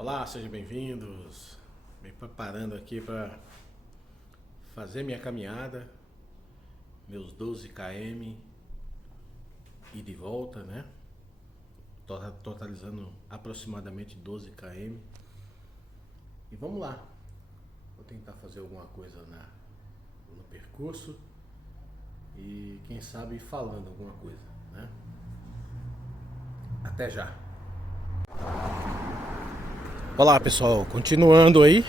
Olá, sejam bem-vindos. Me preparando aqui para fazer minha caminhada, meus 12 km e de volta, né? Totalizando aproximadamente 12 km. E vamos lá. Vou tentar fazer alguma coisa no percurso e quem sabe falando alguma coisa, né? Até já. Olá pessoal, continuando aí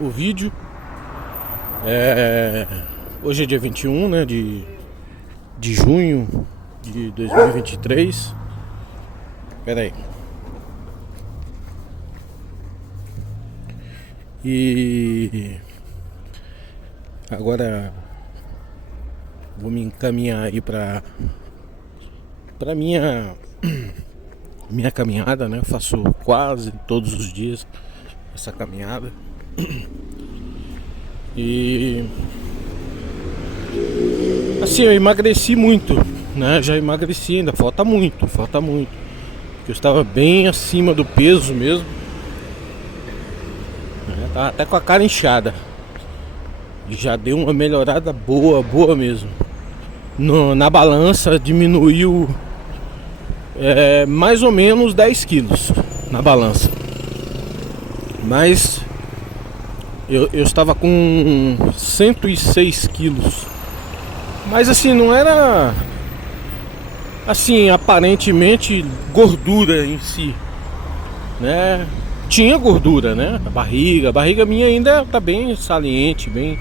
o vídeo. Hoje é dia 21, né, de junho de 2023. Pera aí. E agora vou me encaminhar aí para minha caminhada, né? Eu faço quase todos os dias essa caminhada. E assim, eu emagreci muito, né? Já emagreci, ainda falta muito. Porque eu estava bem acima do peso mesmo, né? Tava até com a cara inchada. E já deu uma melhorada boa mesmo. Na balança diminuiu mais ou menos 10 quilos na balança. Mas eu estava com 106 quilos. Mas assim, não era assim, aparentemente gordura em si, né? Tinha gordura, né? A barriga minha ainda tá bem saliente, bem.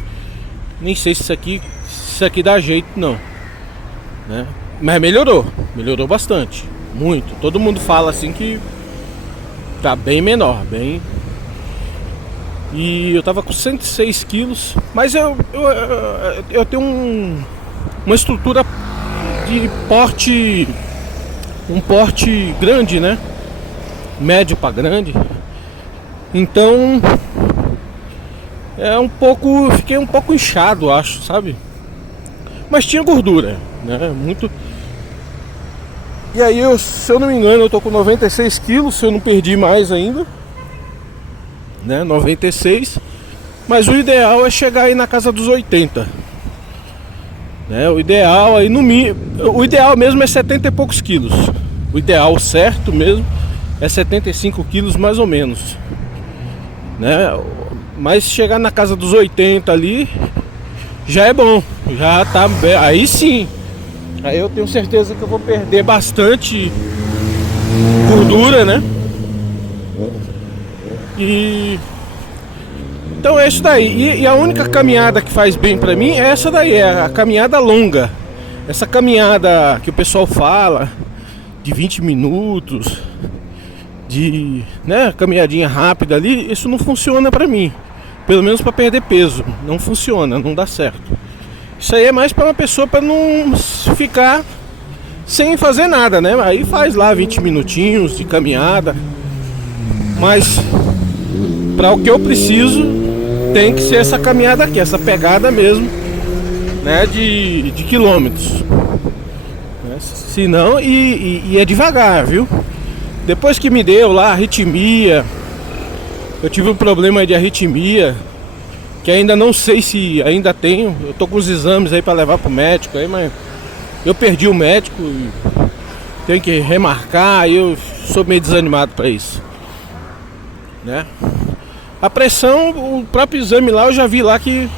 Nem sei se isso aqui dá jeito não, né? Mas melhorou bastante. Muito. Todo mundo fala assim que tá bem menor, bem. E eu tava com 106 quilos. Mas eu tenho uma estrutura de porte. Um porte grande, né? Médio pra grande. Então fiquei um pouco inchado, acho, sabe? Mas tinha gordura, né? Muito. E aí, se eu não me engano, eu tô com 96 quilos, se eu não perdi mais ainda, né, 96. Mas o ideal é chegar aí na casa dos 80, né, o ideal aí o ideal mesmo é 70 e poucos quilos. O ideal certo mesmo é 75 quilos mais ou menos, né. Mas chegar na casa dos 80 ali já é bom, já tá bem, aí sim. Aí eu tenho certeza que eu vou perder bastante gordura, né? E então é isso daí. E a única caminhada que faz bem pra mim é essa daí, é a caminhada longa. Essa caminhada que o pessoal fala de 20 minutos, né, caminhadinha rápida ali, isso não funciona pra mim. Pelo menos pra perder peso, não funciona, não dá certo. Isso aí é mais para uma pessoa para não ficar sem fazer nada, né? Aí faz lá 20 minutinhos de caminhada. Mas para o que eu preciso, tem que ser essa caminhada aqui, essa pegada mesmo, né? De quilômetros. Se não, e é devagar, viu? Depois que me deu lá arritmia, eu tive um problema de arritmia, que ainda não sei se ainda tenho. Eu tô com os exames aí pra levar pro médico aí, mas eu perdi o médico e tenho que remarcar, e eu sou meio desanimado pra isso, né? A pressão, o próprio exame lá, eu já vi lá que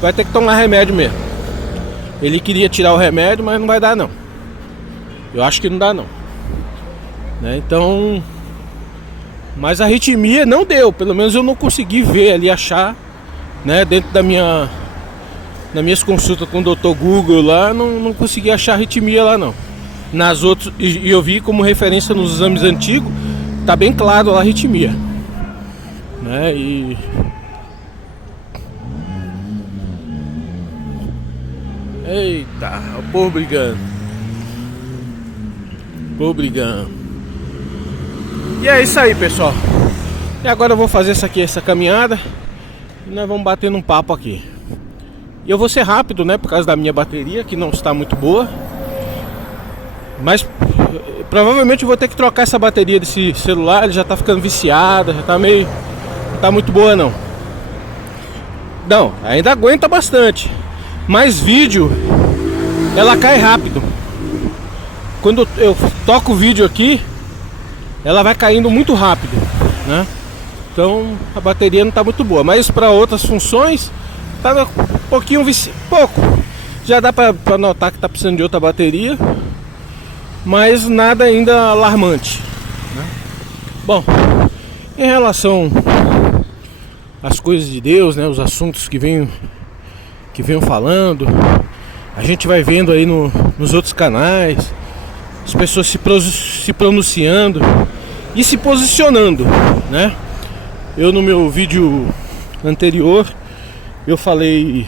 vai ter que tomar remédio mesmo. Ele queria tirar o remédio, mas não vai dar não. Eu acho que não dá não, né? Então, mas a arritmia não deu, pelo menos eu não consegui ver ali, achar, né, dentro nas minhas consultas com o Dr. Google lá, não consegui achar arritmia lá não. Nas outras, e eu vi como referência nos exames antigos, tá bem claro lá a arritmia, né, e eita, o povo brigando. E é isso aí, pessoal. E agora eu vou fazer essa caminhada e nós vamos bater um papo aqui. E eu vou ser rápido, né, por causa da minha bateria, que não está muito boa. Mas provavelmente eu vou ter que trocar essa bateria desse celular. Ele já tá ficando viciada, já tá meio... não tá muito boa não. Não, ainda aguenta bastante. Mas vídeo, ela cai rápido. Quando eu toco o vídeo aqui, ela vai caindo muito rápido, né? Então a bateria não tá muito boa. Mas para outras funções, tá um pouquinho pouco. Já dá para notar que tá precisando de outra bateria, mas nada ainda alarmante, né? Bom, em relação às coisas de Deus, né, os assuntos que venham falando, a gente vai vendo aí nos outros canais as pessoas se pronunciando e se posicionando, né? Eu no meu vídeo anterior eu falei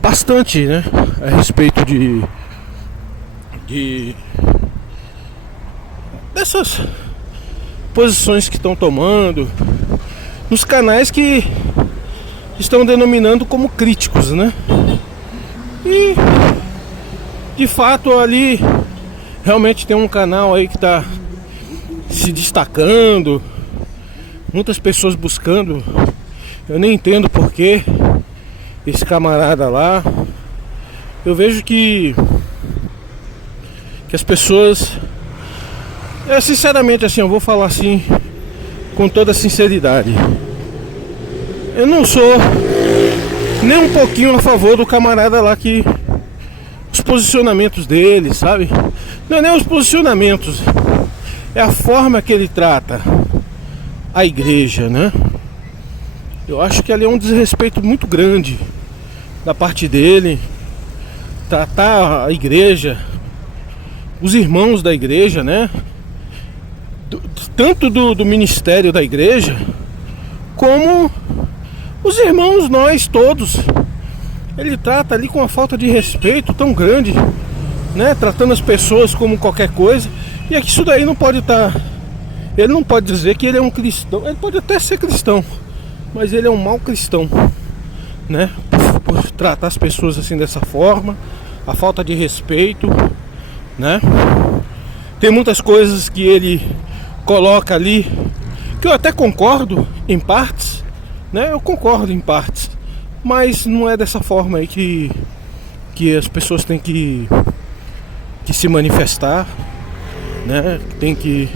bastante, né, a respeito dessas posições que estão tomando nos canais que estão denominando como críticos, né? E de fato ali realmente tem um canal aí que está se destacando, muitas pessoas buscando. Eu nem entendo porque esse camarada lá. Eu vejo que as pessoas, sinceramente assim, eu vou falar assim com toda sinceridade, eu não sou nem um pouquinho a favor do camarada lá, que os posicionamentos dele, sabe? Não é nem os posicionamentos, é a forma que ele trata a igreja, né? Eu acho que ali é um desrespeito muito grande da parte dele, tratar a igreja, os irmãos da igreja, né? Tanto do ministério da igreja, como os irmãos, nós todos. Ele trata ali com uma falta de respeito tão grande, né? Tratando as pessoas como qualquer coisa. E é que isso daí não pode estar... Ele não pode dizer que ele é um cristão. Ele pode até ser cristão, mas ele é um mau cristão, né? Por tratar as pessoas assim dessa forma, a falta de respeito, né? Tem muitas coisas que ele coloca ali que eu até concordo em partes, né? Eu concordo em partes, mas não é dessa forma aí que as pessoas têm que se manifestar, né? Tem que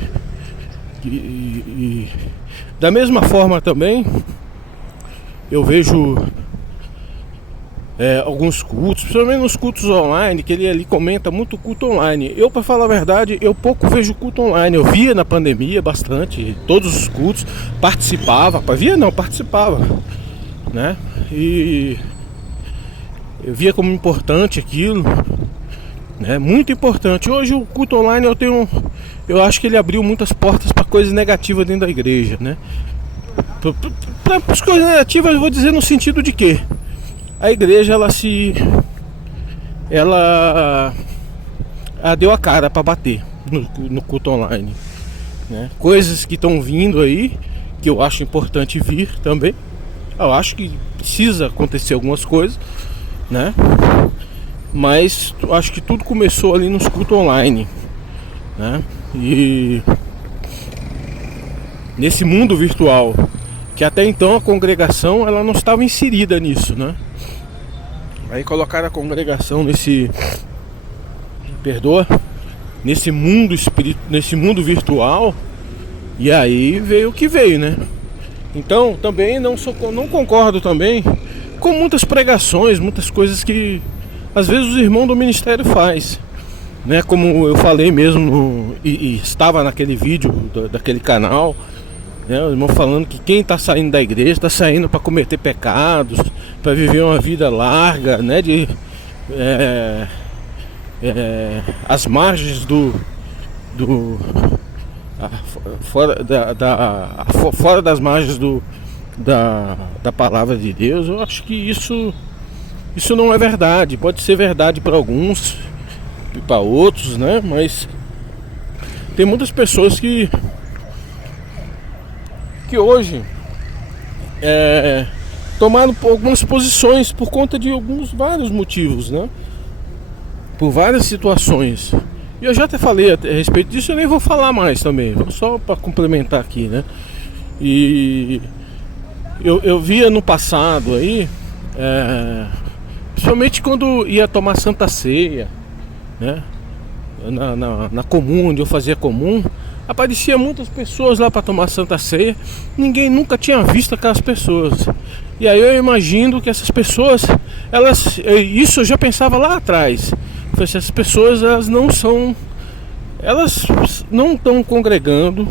da mesma forma também eu vejo alguns cultos, principalmente nos cultos online, que ele ali comenta muito culto online. Eu, para falar a verdade, eu pouco vejo culto online. Eu via na pandemia bastante, todos os cultos, participava, participava, né? E eu via como importante aquilo, né? Muito importante. Hoje o culto online eu acho que ele abriu muitas portas para coisas negativas dentro da igreja, né? Para as coisas negativas eu vou dizer no sentido de que a igreja ela deu a cara para bater no culto online, né? Coisas que estão vindo aí, que eu acho importante vir também. Eu acho que precisa acontecer algumas coisas, né? Mas eu acho que tudo começou ali nos cultos online, né? E nesse mundo virtual, que até então a congregação ela não estava inserida nisso, né? Aí colocaram a congregação nesse mundo virtual, e aí veio o que veio, né? Então também não concordo também com muitas pregações, muitas coisas que às vezes os irmãos do ministério faz, né? Como eu falei mesmo e estava naquele vídeo daquele canal, né? O irmão falando que quem está saindo da igreja está saindo para cometer pecados, para viver uma vida larga, né? As margens fora das margens da palavra de Deus. Eu acho que isso não é verdade. Pode ser verdade para alguns e para outros, né? Mas tem muitas pessoas que hoje tomaram algumas posições por conta de vários motivos, né? por várias situações. E eu já até falei a respeito disso, eu nem vou falar mais também, só para complementar aqui, né? E eu via no passado aí, principalmente quando ia tomar Santa Ceia, né? Na comum, onde eu fazia comum, aparecia muitas pessoas lá para tomar Santa Ceia. Ninguém nunca tinha visto aquelas pessoas. E aí eu imagino que essas pessoas, isso eu já pensava lá atrás. Essas pessoas, elas não estão congregando,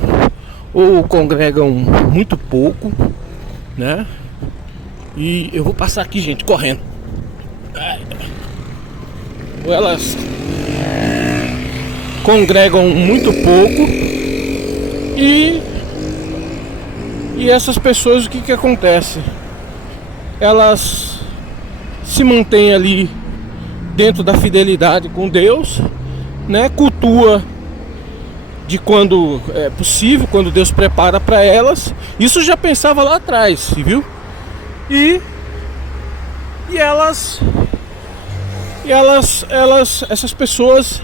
ou congregam muito pouco, né? E eu vou passar aqui, gente, correndo. Ou elas congregam muito pouco, e essas pessoas, o que acontece? Elas se mantêm ali dentro da fidelidade com Deus, né? Cultua de quando é possível, quando Deus prepara para elas. Isso eu já pensava lá atrás, viu? E essas pessoas,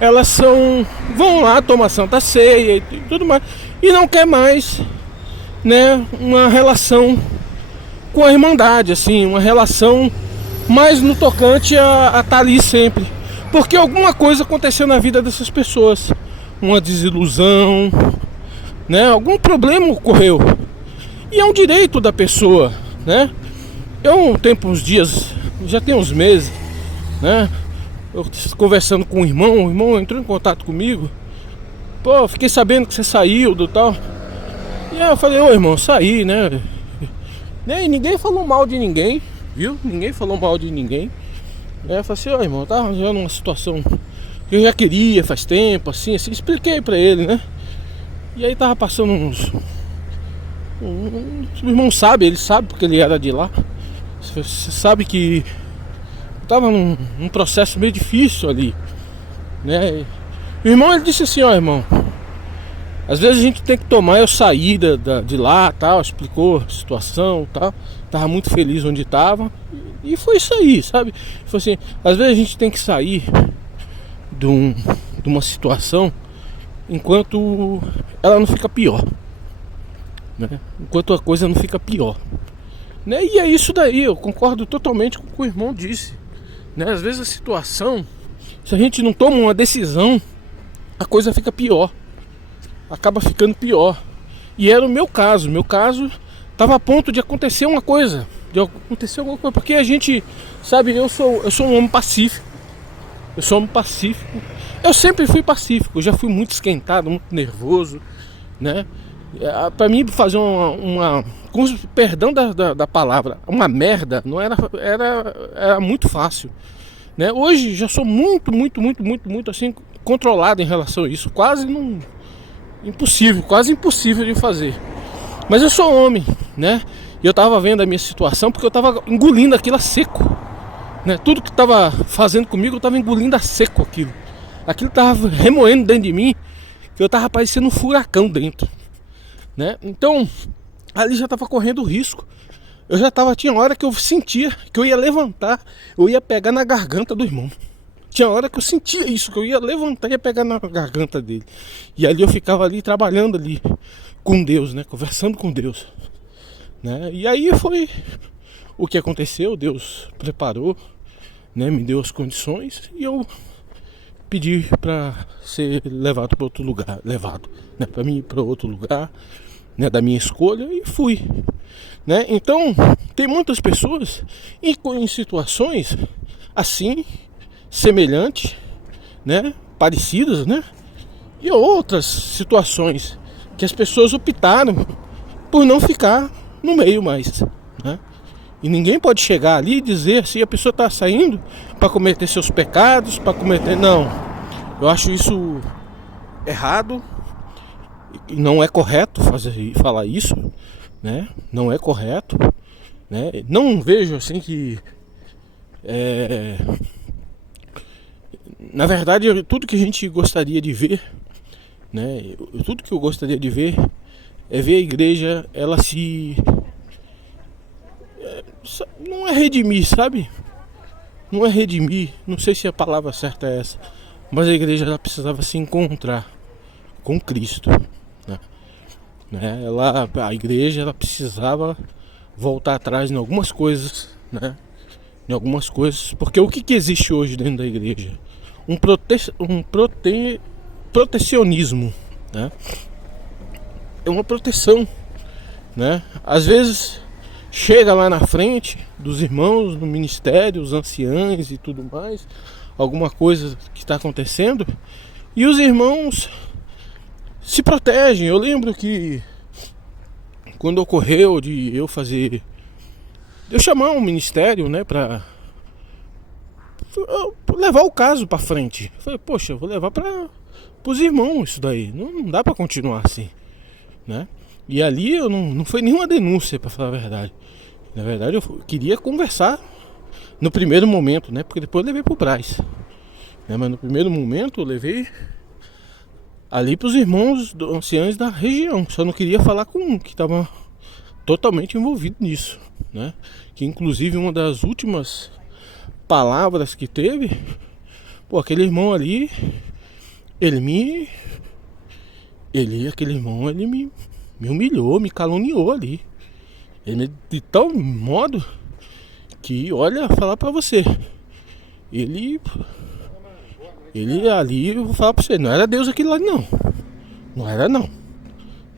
elas vão lá tomar Santa Ceia e tudo mais, e não quer mais, né, uma relação com a Irmandade, assim, uma relação mais no tocante a estar ali sempre, porque alguma coisa aconteceu na vida dessas pessoas, uma desilusão, né, algum problema ocorreu, e é um direito da pessoa, né? Uns dias, já tem uns meses, né, eu conversando com o irmão entrou em contato comigo. Pô, fiquei sabendo que você saiu do tal. E aí eu falei, ô irmão, saí, né? E ninguém falou mal de ninguém, viu? Ninguém falou mal de ninguém. Aí eu falei assim, ô irmão, eu tava já numa situação que eu já queria faz tempo, assim, expliquei pra ele, né? E aí tava passando o irmão sabe, ele sabe porque ele era de lá. Você sabe que tava num processo meio difícil ali, né? O irmão, ele disse assim, ó irmão, às vezes a gente tem que tomar. Eu saí de lá, tal, explicou a situação, tal, tava muito feliz onde tava, e foi isso aí, sabe? Foi assim, às vezes a gente tem que sair de uma situação enquanto ela não fica pior, né? Enquanto a coisa não fica pior, né? E é isso daí, eu concordo totalmente com o que o irmão disse, né? Às vezes a situação, se a gente não toma uma decisão, a coisa fica pior, acaba ficando pior. E era o meu caso. Meu caso estava a ponto de acontecer uma coisa, porque a gente, sabe, eu sou um homem pacífico. Eu sempre fui pacífico, eu já fui muito esquentado, muito nervoso, né? Pra mim fazer com perdão da palavra, uma merda, não era muito fácil, né? Hoje já sou muito assim, controlado em relação a isso, quase impossível de fazer. Mas eu sou homem, né? E eu tava vendo a minha situação, porque eu tava engolindo aquilo a seco, né? Tudo que tava fazendo comigo, eu tava engolindo a seco aquilo. Aquilo tava remoendo dentro de mim, que eu tava parecendo um furacão dentro, né? Então, ali já tava correndo risco. Tinha hora que eu sentia que eu ia levantar, eu ia pegar na garganta do irmão. Tinha hora que eu sentia isso, que eu ia levantar e ia pegar na garganta dele. E ali eu ficava ali, trabalhando ali com Deus, né? Conversando com Deus, né? E aí foi o que aconteceu. Deus preparou, né? Me deu as condições e eu pedi para ser levado para outro lugar, né? Para mim ir para outro lugar, né? Da minha escolha, e fui, né? Então tem muitas pessoas em situações assim, semelhantes, né? Parecidas, né? E outras situações que as pessoas optaram por não ficar no meio mais, né? E ninguém pode chegar ali e dizer se a pessoa está saindo para cometer seus pecados, não. Eu acho isso errado e não é correto falar isso, né? Não é correto, né? Não vejo assim que na verdade, tudo que a gente gostaria de ver, né? Tudo que eu gostaria de ver é ver a igreja, ela não é redimir, sabe? não é redimir, não sei se a palavra certa é essa, mas a igreja ela precisava se encontrar com Cristo, né? A igreja ela precisava voltar atrás em algumas coisas, né? Em algumas coisas, porque o que existe hoje dentro da igreja? Protecionismo, né? É uma proteção, né? Às vezes chega lá na frente dos irmãos no ministério, os anciãos e tudo mais, alguma coisa que está acontecendo, e os irmãos se protegem. Eu lembro que quando ocorreu de eu chamar um ministério, né, para levar o caso para frente. Eu falei, poxa, eu vou levar para os irmãos isso daí. Não dá para continuar assim, né? E ali eu não foi nenhuma denúncia, para falar a verdade. Na verdade eu queria conversar no primeiro momento, né? Porque depois eu levei pro Brás, né? Mas no primeiro momento eu levei ali para os irmãos anciãos da região. Só não queria falar com um que estava totalmente envolvido nisso, né? Que inclusive uma das últimas palavras que teve, pô, aquele irmão ali, aquele irmão, ele me humilhou, me caluniou ali. De tal modo que, olha, falar pra você, ele ali, eu vou falar pra você, não era Deus aquele lá, não era não,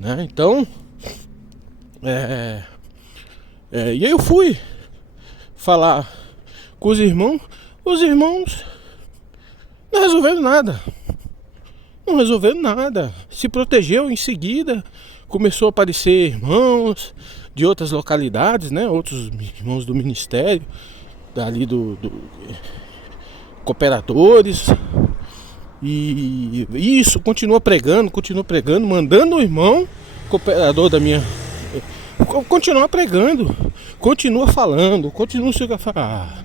né? Então e aí eu fui falar com os irmãos não resolveram nada, se protegeu. Em seguida começou a aparecer irmãos de outras localidades, né? Outros irmãos do ministério, dali do cooperadores, e isso, continua pregando, mandando o irmão cooperador da minha continuar pregando, continua falando, continua se falar.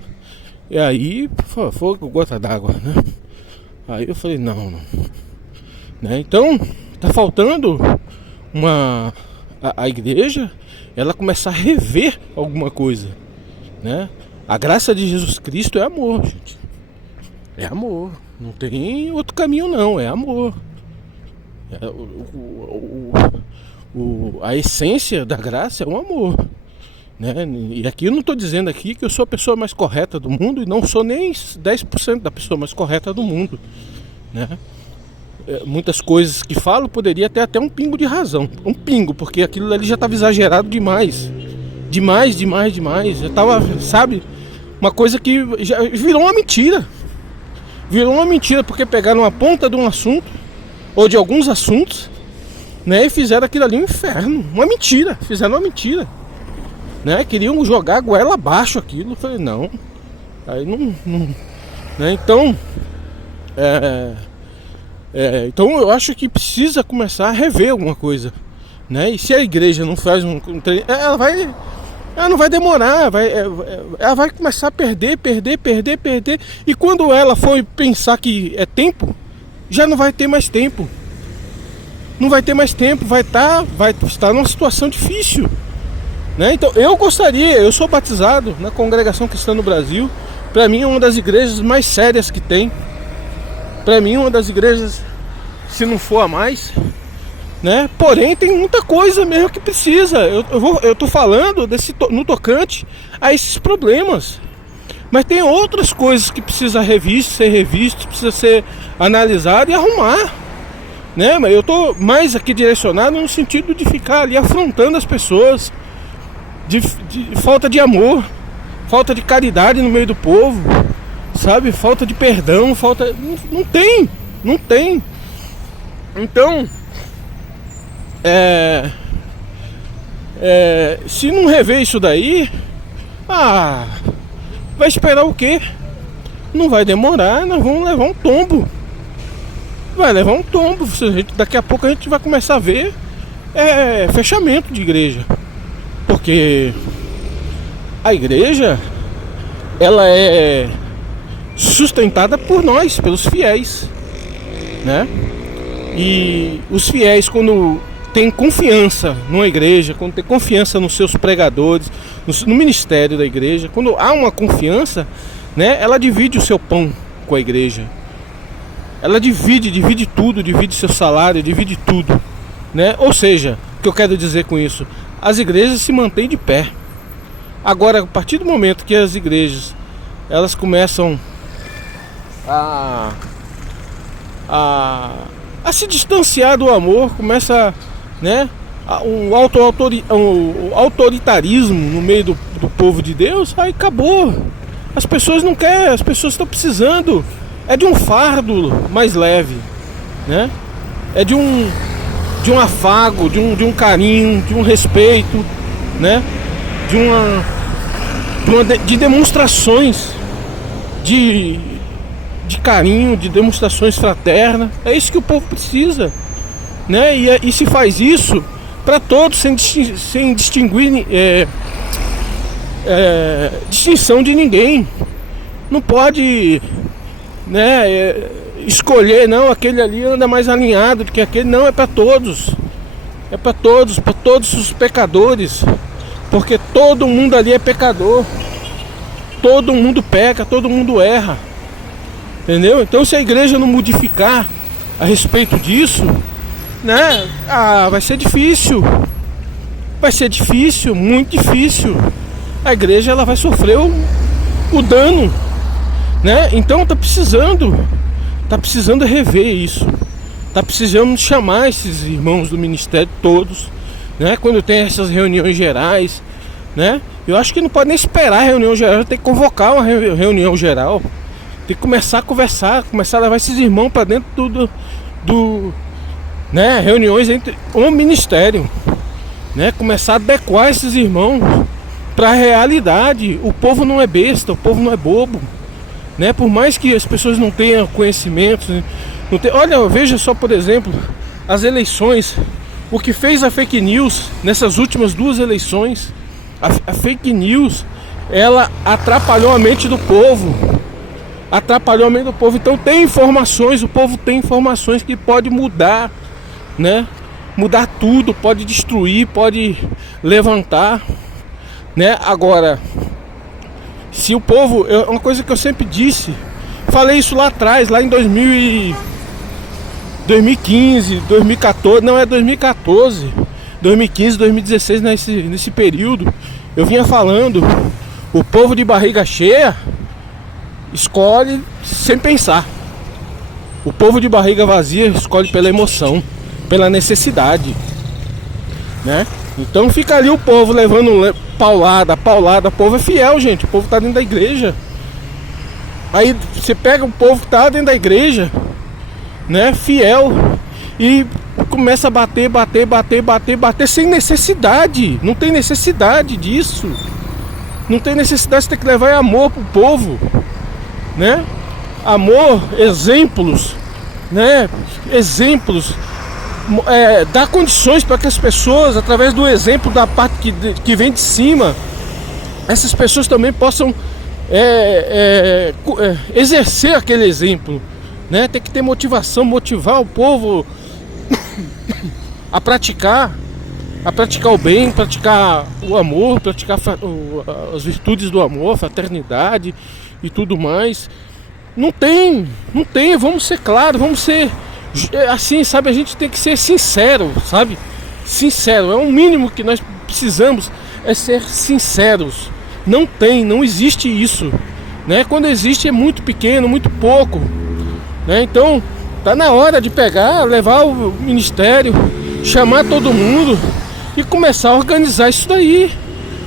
E aí foi gota d'água, né? Aí eu falei, não, né? Então tá faltando a igreja ela começar a rever alguma coisa, né? A graça de Jesus Cristo é amor, gente. É amor. Não tem outro caminho não, é amor. A essência da graça é o amor, né? E aqui eu não estou dizendo aqui que eu sou a pessoa mais correta do mundo, e não sou nem 10% da pessoa mais correta do mundo, né? Muitas coisas que falo poderia ter até um pingo de razão. Um pingo, porque aquilo ali já estava exagerado demais. Demais. Já estava, sabe? Uma coisa que já virou uma mentira. Porque pegaram a ponta de um assunto, ou de alguns assuntos, né? E fizeram aquilo ali um inferno. Fizeram uma mentira, né? Queriam jogar a goela abaixo aquilo. Eu falei, não. Aí não né? Então então eu acho que precisa começar a rever alguma coisa, né? E se a igreja não faz um treino, ela não vai demorar, ela vai começar a perder. E quando ela for pensar que é tempo, já não vai ter mais tempo. Vai estar numa situação difícil, né? Então eu sou batizado na Congregação Cristã no Brasil. Para mim é uma das igrejas mais sérias que tem. Para mim, uma das igrejas, se não for a mais, né? Porém, tem muita coisa mesmo que precisa. Eu tô falando no tocante a esses problemas. Mas tem outras coisas que precisa ser revisto, precisa ser analisado e arrumar, né? Mas eu tô mais aqui direcionado no sentido de ficar ali afrontando as pessoas, de falta de amor, falta de caridade no meio do povo, sabe? Falta de perdão, não tem. Então se não rever isso daí, vai esperar o quê? Não vai demorar, nós vamos levar um tombo. Daqui a pouco a gente vai começar a ver fechamento de igreja. Porque a igreja, ela é sustentada por nós, pelos fiéis, né? E os fiéis, quando tem confiança numa igreja, quando tem confiança nos seus pregadores, no ministério da igreja, quando há uma confiança, né? Ela divide o seu pão com a igreja. Ela divide tudo, divide seu salário, divide tudo, né? Ou seja, o que eu quero dizer com isso? As igrejas se mantêm de pé. Agora, a partir do momento que as igrejas elas começam a se distanciar do amor, começa, né, um autoritarismo no meio do povo de Deus, aí acabou. As pessoas não querem, as pessoas estão precisando de um fardo mais leve, né? É de um afago, de um carinho, de um respeito, né? De demonstrações de carinho, de demonstrações fraternas. É isso que o povo precisa, né? E se faz isso para todos, sem distinguir distinção de ninguém. Não pode, né, escolher, não, aquele ali anda mais alinhado do que aquele. Não, é para todos. É para todos os pecadores. Porque todo mundo ali é pecador. Todo mundo peca, todo mundo erra. Entendeu? Então, se a igreja não modificar a respeito disso, né, vai ser difícil. Vai ser difícil, muito difícil. A igreja ela vai sofrer o dano, né? Então tá precisando rever isso. Tá precisando chamar esses irmãos do ministério todos, né? Quando tem essas reuniões gerais, né? Eu acho que não pode nem esperar a reunião geral, tem que convocar uma reunião geral. Tem que começar a conversar, começar a levar esses irmãos para dentro né, reuniões entre o ministério, né? Começar a adequar esses irmãos para a realidade. O povo não é besta, o povo não é bobo, né? Por mais que as pessoas não tenham conhecimento, olha, veja só, por exemplo, as eleições, o que fez a fake news nessas últimas 2 eleições. A fake news, ela atrapalhou a mente do povo. Então tem informações, o povo tem informações que pode mudar, né? Mudar tudo, pode destruir, pode levantar, né? Agora, se o povo, uma coisa que eu sempre disse, falei isso lá atrás, lá em 2015, 2014, não é 2014, 2015, 2016, nesse período, eu vinha falando, o povo de barriga cheia escolhe sem pensar. O povo de barriga vazia escolhe pela emoção, pela necessidade, né? Então fica ali o povo levando paulada, o povo é fiel, gente, o povo tá dentro da igreja. Aí você pega o povo que tá dentro da igreja, né, fiel, e começa a bater sem necessidade. Não tem necessidade disso. Não tem necessidade, você tem que levar amor pro povo, né? Amor, exemplos, né? Exemplos, dar condições para que as pessoas, através do exemplo da parte que vem de cima, essas pessoas também possam exercer aquele exemplo, né? Tem que ter motivação, motivar o povo a praticar o bem, praticar o amor, praticar as virtudes do amor, fraternidade e tudo mais. Não tem, vamos ser claros, vamos ser assim, sabe, a gente tem que ser sincero, sabe? Sincero, é o mínimo que nós precisamos, é ser sinceros. Não existe isso, né? Quando existe é muito pequeno, muito pouco, né? Então, tá na hora de pegar, levar o ministério, chamar todo mundo e começar a organizar isso daí,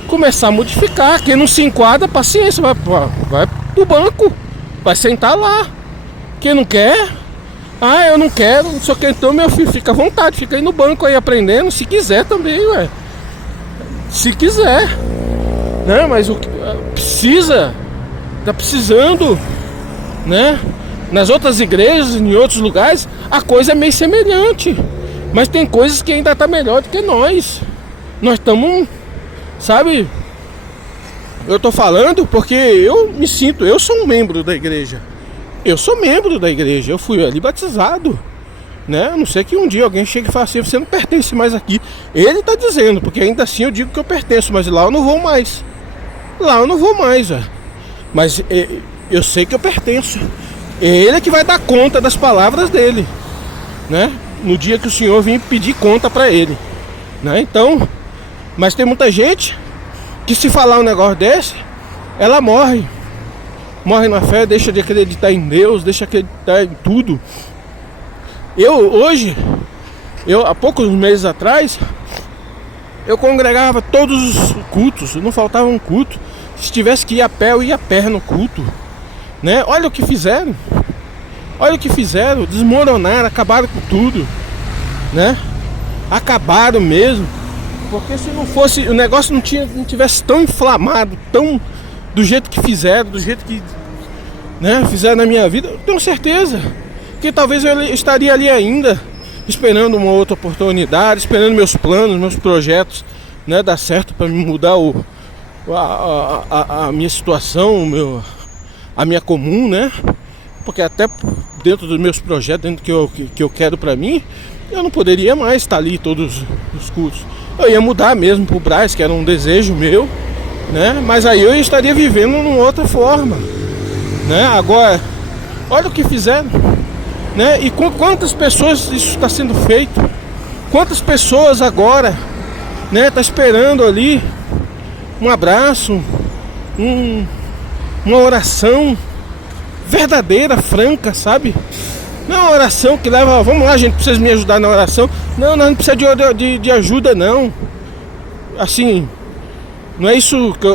começar a modificar. Quem não se enquadra, paciência, vai pro banco, vai sentar lá. Quem não quer, eu não quero, não sei o que, então meu filho, fica à vontade, fica aí no banco aí aprendendo, se quiser também, se quiser, né? Mas o que tá precisando, né? Nas outras igrejas, em outros lugares, a coisa é meio semelhante, mas tem coisas que ainda tá melhor do que nós. Nós estamos, sabe? Eu tô falando porque eu me sinto, eu sou um membro da igreja. Eu sou membro da igreja, eu fui ali batizado, né? A não sei que um dia alguém chegue e fale assim, você não pertence mais aqui. Ele tá dizendo, porque ainda assim eu digo que eu pertenço, mas lá eu não vou mais. Mas eu sei que eu pertenço. Ele é que vai dar conta das palavras dele, né? No dia que o Senhor vir pedir conta para ele, né? Então, mas tem muita gente que, se falar um negócio desse, ela morre na fé, deixa de acreditar em Deus, deixa de acreditar em tudo. Hoje, há poucos meses atrás, eu congregava todos os cultos, não faltava um culto. Se tivesse que ir a pé, eu ia a pé no culto, né? Olha o que fizeram, desmoronaram, acabaram com tudo, né? Acabaram mesmo, porque se não fosse, o negócio não tivesse tão inflamado, tão do jeito que fizeram, do jeito que, né, fizeram na minha vida, eu tenho certeza que talvez eu estaria ali ainda, esperando uma outra oportunidade, esperando meus planos, meus projetos, né, dar certo para me mudar a minha situação, a minha comum, né? Porque até dentro dos meus projetos, dentro do que eu quero para mim, eu não poderia mais estar ali todos os cultos. Eu ia mudar mesmo pro Brás, que era um desejo meu, né? Mas aí eu estaria vivendo numa outra forma, né? Agora, olha o que fizeram, né? E com quantas pessoas isso está sendo feito? Quantas pessoas agora, né, tá esperando ali um abraço, uma oração verdadeira, franca, sabe? Não é uma oração que leva, vamos lá, gente, precisa me ajudar na oração. Não, nós não precisamos de ajuda, não. Assim, não é isso que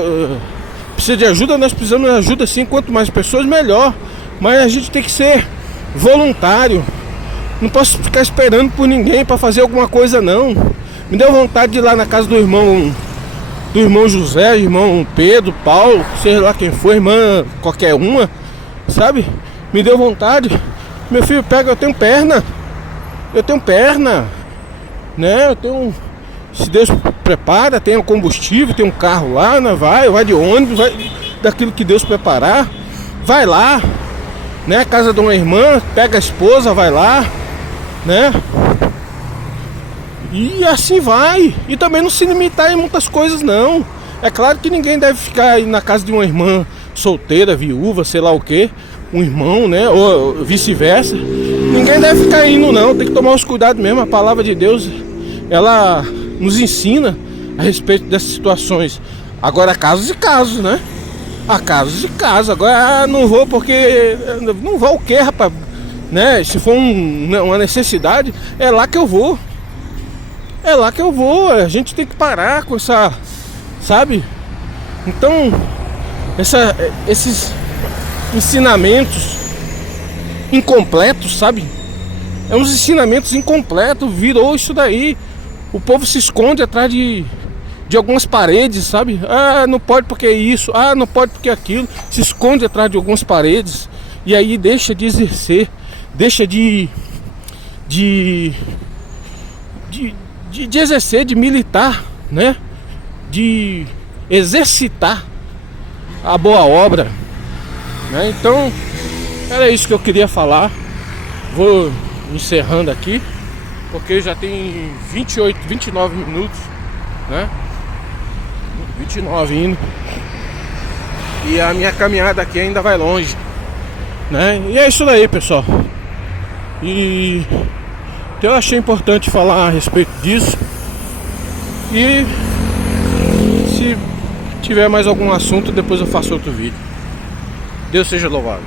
precisa de ajuda, nós precisamos de ajuda sim, quanto mais pessoas, melhor. Mas a gente tem que ser voluntário. Não posso ficar esperando por ninguém para fazer alguma coisa, não. Me deu vontade de ir lá na casa do irmão José, irmão Pedro, Paulo, seja lá quem for, irmã qualquer uma, sabe? Me deu vontade. Meu filho pega, eu tenho perna, né? Eu tenho, se Deus prepara, tem o combustível, tem um carro lá, né? Vai de ônibus, vai daquilo que Deus preparar, vai lá, né? Casa de uma irmã, pega a esposa, vai lá, né? E assim vai. E também não se limitar em muitas coisas, não. É claro que ninguém deve ficar aí na casa de uma irmã solteira, viúva, sei lá o que, um irmão, né? Ou vice-versa. Ninguém deve ficar indo, não. Tem que tomar os cuidados mesmo. A palavra de Deus, ela nos ensina a respeito dessas situações. Agora, casos e casos, né? Há casos e casos. Agora, não vou porque... Não vou o quê, rapaz? Né? Se for uma necessidade, é lá que eu vou. É lá que eu vou. A gente tem que parar com essa... Sabe? Então, esses ensinamentos incompletos, sabe? É uns ensinamentos incompletos. Virou isso daí. O povo se esconde atrás de algumas paredes, sabe? Ah, não pode porque isso. Ah, não pode porque aquilo. Se esconde atrás de algumas paredes. E aí deixa de exercer. Deixa de exercer, de militar, né? De exercitar a boa obra, né? Então, era isso que eu queria falar. Vou encerrando aqui, porque já tem 29 minutos, né? 29 indo. E a minha caminhada aqui ainda vai longe, né? E é isso daí, pessoal. E então eu achei importante falar a respeito disso. E se tiver mais algum assunto, depois eu faço outro vídeo. Deus seja louvado.